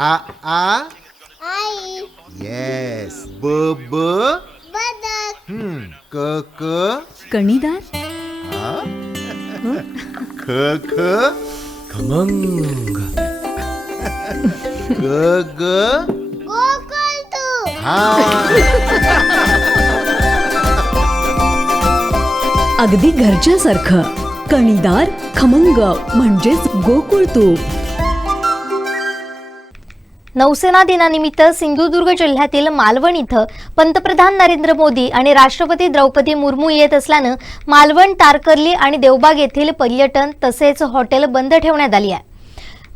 आ आ आई. Yes. ब ब बदक. क क कणीदार. आ ख ख खमंग. ग ग कोकण तू. हा. अगदी घरच्यासारखं. कणीदार खमंग म्हणजेच गोकुळ तूप. नौसेना दिनानिमित्त सिंधुदुर्ग जिल्ह्यातील मालवण इथं पंतप्रधान नरेंद्र मोदी आणि राष्ट्रपती द्रौपदी मुर्मू येत असल्यानं मालवण, तारकर्ली आणि देवबाग येथील पर्यटन तसेच हॉटेल बंद ठेवण्यात आली आहे.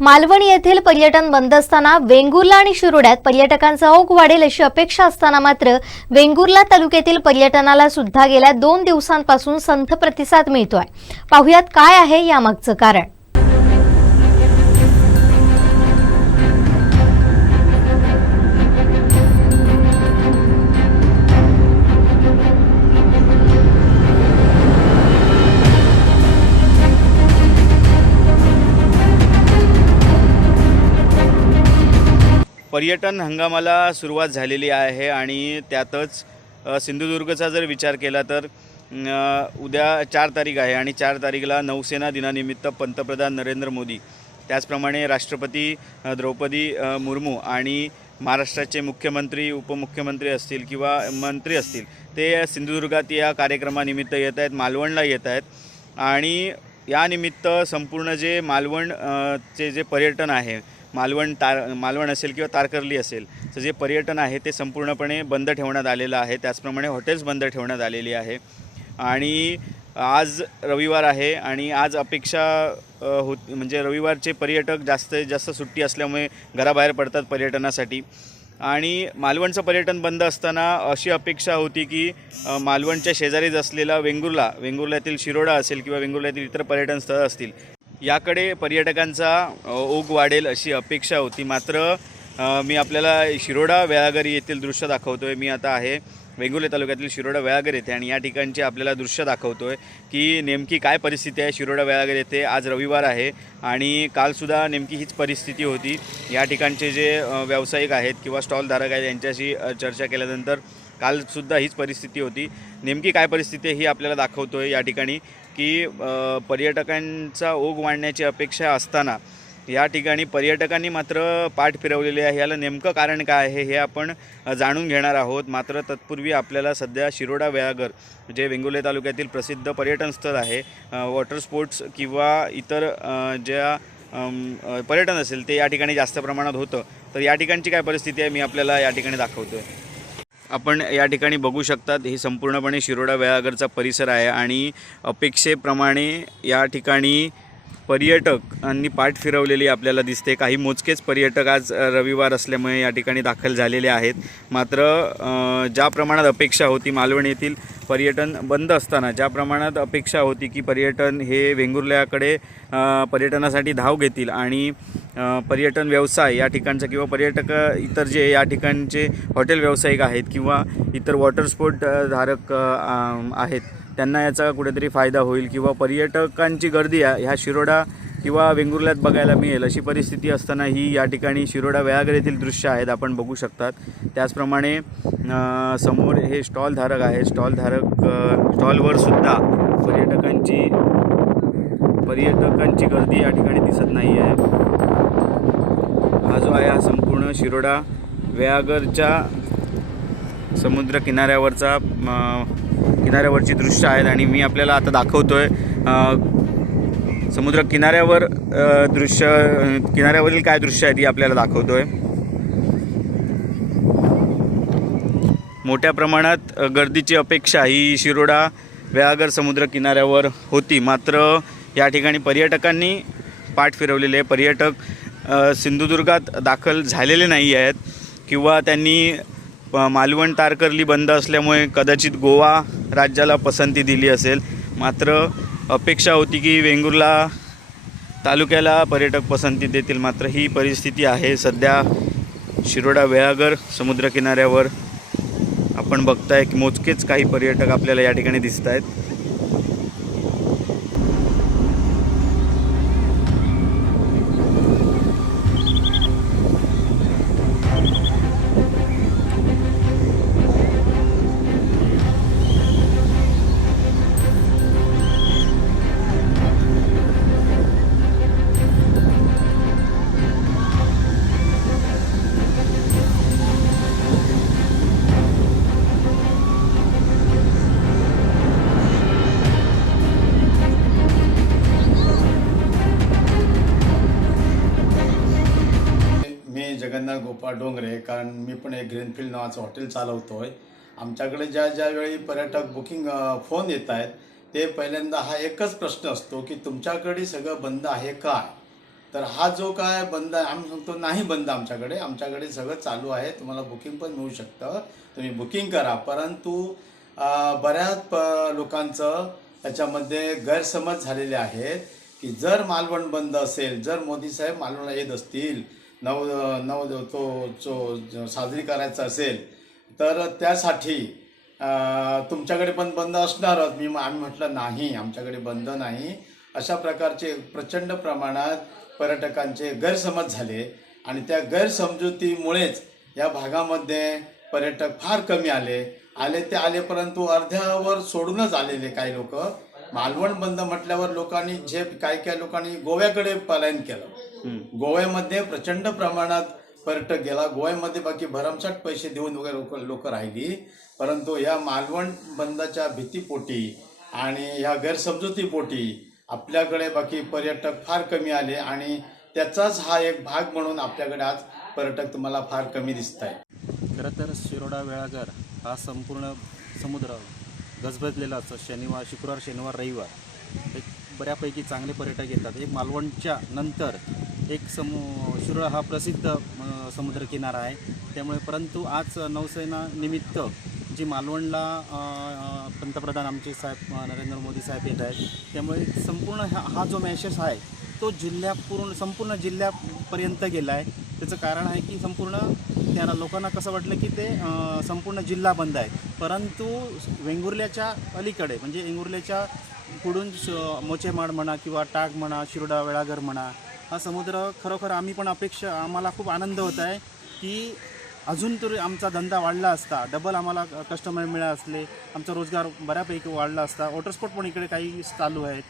मालवण येथील पर्यटन बंद असताना वेंगुर्ला आणि शिरोड्यात पर्यटकांचा ओघ वाढेल अशी अपेक्षा असताना मात्र वेंगुर्ला तालुक्यातील पर्यटनाला सुद्धा गेल्या 2 दिवसांपासून संथ प्रतिसाद मिळतोय. पाहुयात काय आहे यामागचं कारण. पर्यटन हंगामाला सुरुवात झालेली आहे आणि त्यातच सिंधुदुर्गचा जर विचार केला तर उद्या 4 तारीख आहे आणि 4 तारीखला नौसेना दिनानिमित्त पंतप्रधान नरेंद्र मोदी, त्याचप्रमाणे राष्ट्रपती द्रौपदी मुर्मू आणि महाराष्ट्राचे मुख्यमंत्री, उपमुख्यमंत्री असतील किंवा मंत्री असतील ते सिंधुदुर्गात या कार्यक्रमानिमित्त येत आहेत, मालवणला येत आहेत. आणि यानिमित्त संपूर्ण जे मालवणचे जे पर्यटन आहे, मालवण असेल किंवा तारकर्ली असेल, तर जे पर्यटन आहे ते संपूर्णपणे बंद ठेवण्यात आलेलं आहे. त्याचप्रमाणे हॉटेल्स बंद ठेवण्यात आलेली आहे. आणि आज रविवार आहे आणि आज अपेक्षा म्हणजे रविवारचे पर्यटक जास्तीत जास्त सुट्टी असल्यामुळे घराबाहेर पडतात पर्यटनासाठी. आणि मालवणचं पर्यटन बंद असताना अशी अपेक्षा होती की मालवणच्या शेजारीच असलेला वेंगुर्ल्यातील शिरोडा असेल किंवा वेंगुर्ल्यातील इतर पर्यटन स्थळं असतील, याकडे पर्यटकांचा ओघ वाढेल अशी अपेक्षा होती. मात्र मी आपल्याला शिरोडा वेळागर येथील दृश्य दाखवतो आहे. मी आता आहे वेंगुर्ला तालुक्यातील शिरोडा वेळागर येथे आणि या ठिकाणचे आपल्याला दृश्य दाखवतो आहे की नेमकी काय परिस्थिती आहे शिरोडा वेळागर येथे. आज रविवार आहे आणि कालसुद्धा नेमकी हीच परिस्थिती होती. या ठिकाणचे जे व्यावसायिक आहेत किंवा स्टॉलधारक आहेत यांच्याशी चर्चा केल्यानंतर कालसुद्धा हीच परिस्थिती होती. नेमकी काय परिस्थिती आहे ही आपल्याला दाखवतो आहे या ठिकाणी की पर्यटकांचा ओघ वाढण्याची अपेक्षा असताना या ठिकाणी पर्यटकांनी मात्र पाठ फिरवलेली आहे. याला नेमकं कारण काय आहे हे आपण जाणून घेणार आहोत. मात्र तत्पूर्वी आपल्याला सध्या शिरोडा वेळागर जे वेंगुर्ला तालुक्यातील प्रसिद्ध पर्यटन स्थळ आहे, वॉटर स्पोर्ट्स किंवा इतर ज्या पर्यटन असेल ते या ठिकाणी जास्त प्रमाणात होतं, तर या ठिकाणची काय परिस्थिती आहे मी आपल्याला या ठिकाणी दाखवतो आहे. आपण या ठिकाणी बघू शकतात ही संपूर्णपणे शिरोडा वेळागरचा परिसर आहे आणि अपेक्षेप्रमाणे या ठिकाणी पर्यटकांनी पाठ फिरवलेली आपल्याला दिसते. काही मोजकेच पर्यटक आज रविवार असल्यामुळे या ठिकाणी दाखल झालेले आहेत. मात्र ज्या प्रमाणात अपेक्षा होती मालवण येथील पर्यटन बंद असताना ज्या प्रमाणात अपेक्षा होती की पर्यटन हे वेंगुर्ल्याकडे पर्यटनासाठी धाव घेतील आणि पर्यटन व्यवसाय या ठिकाणचा किंवा पर्यटक इतर जे या ठिकाणचे हॉटेल व्यावसायिक आहेत किंवा इतर वॉटर स्पोर्ट धारक आहेत त्यांना याचा कुठेतरी फायदा होईल किंवा पर्यटकांची गर्दी ह्या शिरोडा किंवा वेंगुर्ल्यात बघायला मिळेल अशी परिस्थिती असताना ही या ठिकाणी शिरोडा वेळागर येथील दृश्य आहेत आपण बघू शकतात. त्याचप्रमाणे समोर हे स्टॉलधारक आहे. स्टॉलवर सुद्धा पर्यटकांची गर्दी या ठिकाणी दिसत नाही आहे. हा जो आहे हा संपूर्ण शिरोडा वेळागरच्या समुद्र किनाऱ्यावरची दृश्य आहेत आणि मी आपल्याला आता दाखवतोय समुद्र किनाऱ्यावरील काय दृश्य आहे ती आपल्याला दाखवतोय. मोठ्या प्रमाणात गर्दीची अपेक्षा ही शिरोडा वेळागर समुद्र किनाऱ्यावर होती. मात्र या ठिकाणी पर्यटकांनी पाठ फिरवलेले पर्यटक सिंधुदुर्गात दाखल झालेले नाही आहेत किंवा त्यांनी मालवण तारकर्ली बंद असल्यामुळे कदाचित गोवा राज्याला पसंती दिली असेल. मात्र अपेक्षा होती की वेंगुर्ला तालुक्याला पर्यटक पसंती देतील. मात्र ही परिस्थिती आहे सध्या शिरोडा वेळागर समुद्रकिनाऱ्यावर. आपण बघताय की मोजकेच काही पर्यटक आपल्याला या ठिकाणी दिसत आहेत. जगन्नाथ गोपाळ डोंगरे. कारण मी पण एक ग्रीनफील्ड नावाचं हॉटेल चालवतोय. आमच्याकडे ज्यावेळी पर्यटक बुकिंग फोन येत आहेत ते पहिल्यांदा हा एकच प्रश्न असतो की तुमच्याकडे सगळं बंद आहे काय. तर हा जो काय बंद आहे आम्ही सांगतो नाही बंद, आमच्याकडे सगळं चालू आहे, तुम्हाला बुकिंग पण मिळू शकतं, तुम्ही बुकिंग करा. परंतु बऱ्याच लोकांचं त्याच्यामध्ये गैरसमज झालेले आहेत की जर मालवण बंद असेल, जर मोदी साहेब मालवणला येत असतील, तो साजरी करायचा असेल तर त्यासाठी तुमच्याकडे पण बंद असणारच. आम्ही म्हटलं नाही, आमच्याकडे बंद नाही. अशा प्रकारचे प्रचंड प्रमाणात पर्यटकांचे गैरसमज झाले आणि त्या गैरसमजुतीमुळेच या भागामध्ये पर्यटक फार कमी आले परंतु अर्ध्यावर सोडूनच आलेले काही लोक. मालवण बंद म्हटल्यावर लोकांनी काही लोकांनी गोव्याकडे पलायन केलं. गोव्यामध्ये प्रचंड प्रमाणात पर्यटक गेला. गोव्यामध्ये बाकी भरमसाठ पैसे देऊन वगैरे लोक राहिली. परंतु या मालवण बंदाच्या भीतीपोटी आणि ह्या गैरसमजुतीपोटी आपल्याकडे बाकी पर्यटक फार कमी आले आणि त्याचाच हा एक भाग म्हणून आपल्याकडे आज पर्यटक तुम्हाला फार कमी दिसत आहे. खरं तर शिरोडा वेळागर हा संपूर्ण समुद्र गजबजलेला असतो. शुक्रवार शनिवार रविवार एक बऱ्यापैकी चांगले पर्यटक येतात. एक मालवणच्या नंतर एक शिरोडा हा प्रसिद्ध समुद्रकिनारा आहे. त्यामुळे परंतु आज नौसेना निमित्त जी मालवणला पंतप्रधान आमचे साहेब नरेंद्र मोदी साहेब येत आहेत, त्यामुळे संपूर्ण हा जो मॅसेज आहे तो संपूर्ण जिल्ह्यापर्यंत गेला आहे. त्याचं कारण आहे की त्या लोकांना कसं वाटलं की ते संपूर्ण जिल्हा बंद आहे, परंतु वेंगुर्ल्याच्या अलीकडे म्हणजे वेंगुर्ल्याच्या पुढून मोचेमाड म्हणा किंवा टाक म्हणा, शिरोडा वेळागर म्हणा, हा समुद्र खरोखर आम्हाला खूप आनंद होत आहे की अजून तरी आमचा धंदा वाढला असता, डबल आम्हाला कस्टमर मिळाले असले, आमचा रोजगार बऱ्यापैकी वाढला असता. वॉटर स्पोर्ट पण इकडे काही चालू आहेत,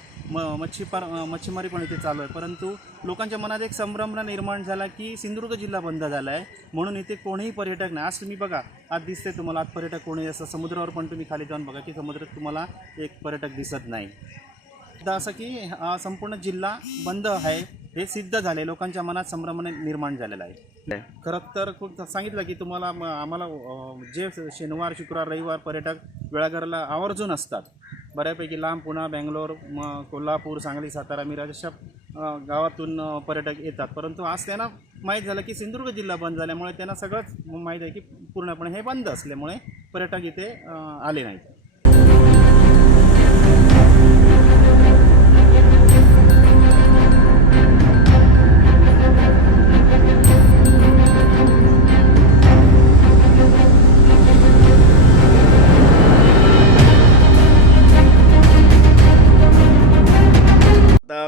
मच्छीमारी पण इथे चालू आहे. परंतु लोकांच्या मनात एक संभ्रम निर्माण झाला की सिंधुदुर्ग जिल्हा बंद झाला आहे म्हणून इथे कोणीही पर्यटक नाही. आज तुम्ही बघा, आज दिसते तुम्हाला आज पर्यटक कोणी असं समुद्रावर पण तुम्ही खाली जाऊन बघा की समुद्रात तुम्हाला एक पर्यटक दिसत नाही. असं की संपूर्ण जिल्हा बंद आहे हे सिद्ध झाले, लोकांच्या मनात संभ्रम निर्माण झालेला आहे. खरं तर सांगितलं की तुम्हाला आम्हाला जे शनिवार शुक्रवार रविवार पर्यटक वेळाघरला आवर्जून असतात, बऱ्यापैकी लांब पुणे, बेंगलोर, कोल्हापूर, सांगली, सातारा, मिरज अशा गावातून पर्यटक येतात. परंतु आज त्यांना माहीत झालं की सिंधुदुर्ग जिल्हा बंद झाल्यामुळे त्यांना सगळंच माहीत आहे की पूर्णपणे हे बंद असल्यामुळे पर्यटक इथे आले नाहीत.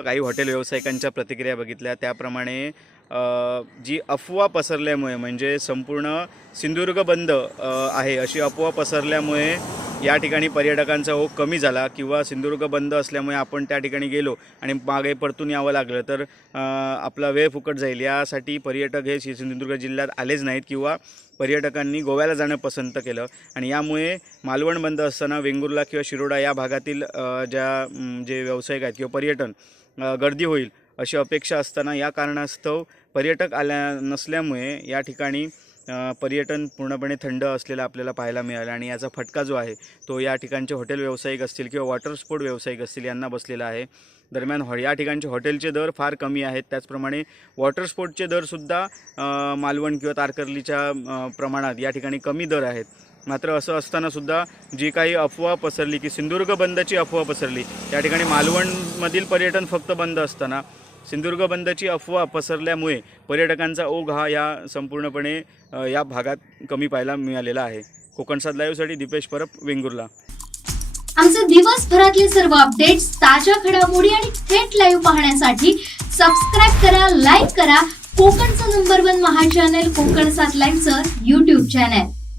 काही हॉटेल व्यावसायिकांच्या प्रतिक्रिया बघितल्या त्याप्रमाणे जी अफवा पसरल्यामुळे म्हणजे संपूर्ण सिंधुदुर्ग बंद आहे अशी अफवा पसरल्यामुळे या ठिकाणी पर्यटकांचा ओघ कमी झाला किंवा सिंधुदुर्ग बंद असल्यामुळे आपण त्या ठिकाणी गेलो आणि मागे परतून यावं लागलं तर आपला वेळ फुकट जाईल, यासाठी पर्यटक हे सिंधुदुर्ग जिल्ह्यात आलेच नाहीत किंवा पर्यटकांनी गोव्याला जाणं पसंत केलं. आणि यामुळे मालवण बंद असताना वेंगुर्ला किंवा शिरोडा या भागातील जे व्यावसायिक आहेत किंवा पर्यटन गर्दी होईल अशी अपेक्षा असताना या कारणास्तव पर्यटक नसल्यामुळे या ठिकाणी पर्यटन पूर्णपणे थंड असलेलं आपल्याला पाहायला मिळालं. आणि याचा फटका जो आहे तो या ठिकाणचे हॉटेल व्यावसायिक असतील किंवा वॉटर स्पोर्ट व्यावसायिक असतील यांना बसलेला आहे. दरम्यान या ठिकाणचे हॉटेलचे दर फार कमी आहेत, त्याचप्रमाणे वॉटर स्पोर्टचे दरसुद्धा मालवण किंवा तारकर्लीच्या प्रमाणात या ठिकाणी कमी दर आहेत. मात्र असं असतानासुद्धा जी काही अफवा पसरली की सिंधुदुर्ग बंदची अफवा पसरली, त्या ठिकाणी मालवणमधील पर्यटन फक्त बंद असताना सिंधुदुर्ग बंदची अफवा पसरल्यामुळे पर्यटकांचा ओघ हा या संपूर्णपणे या भागात कमी पाहायला मिळालेला आहे. कोकणसाद लाईव्हसाठी दीपेश परब, वेंगुर्ला. आमचे दिवसभरातले सर्व अपडेट्स, ताज्या घडामोडी आणि थेट लाईव्ह पाहण्यासाठी सबस्क्राईब करा, लाईक करा कोकणचं नंबर 1 महा चॅनल कोकणसाद लाईव्हचं YouTube चॅनल.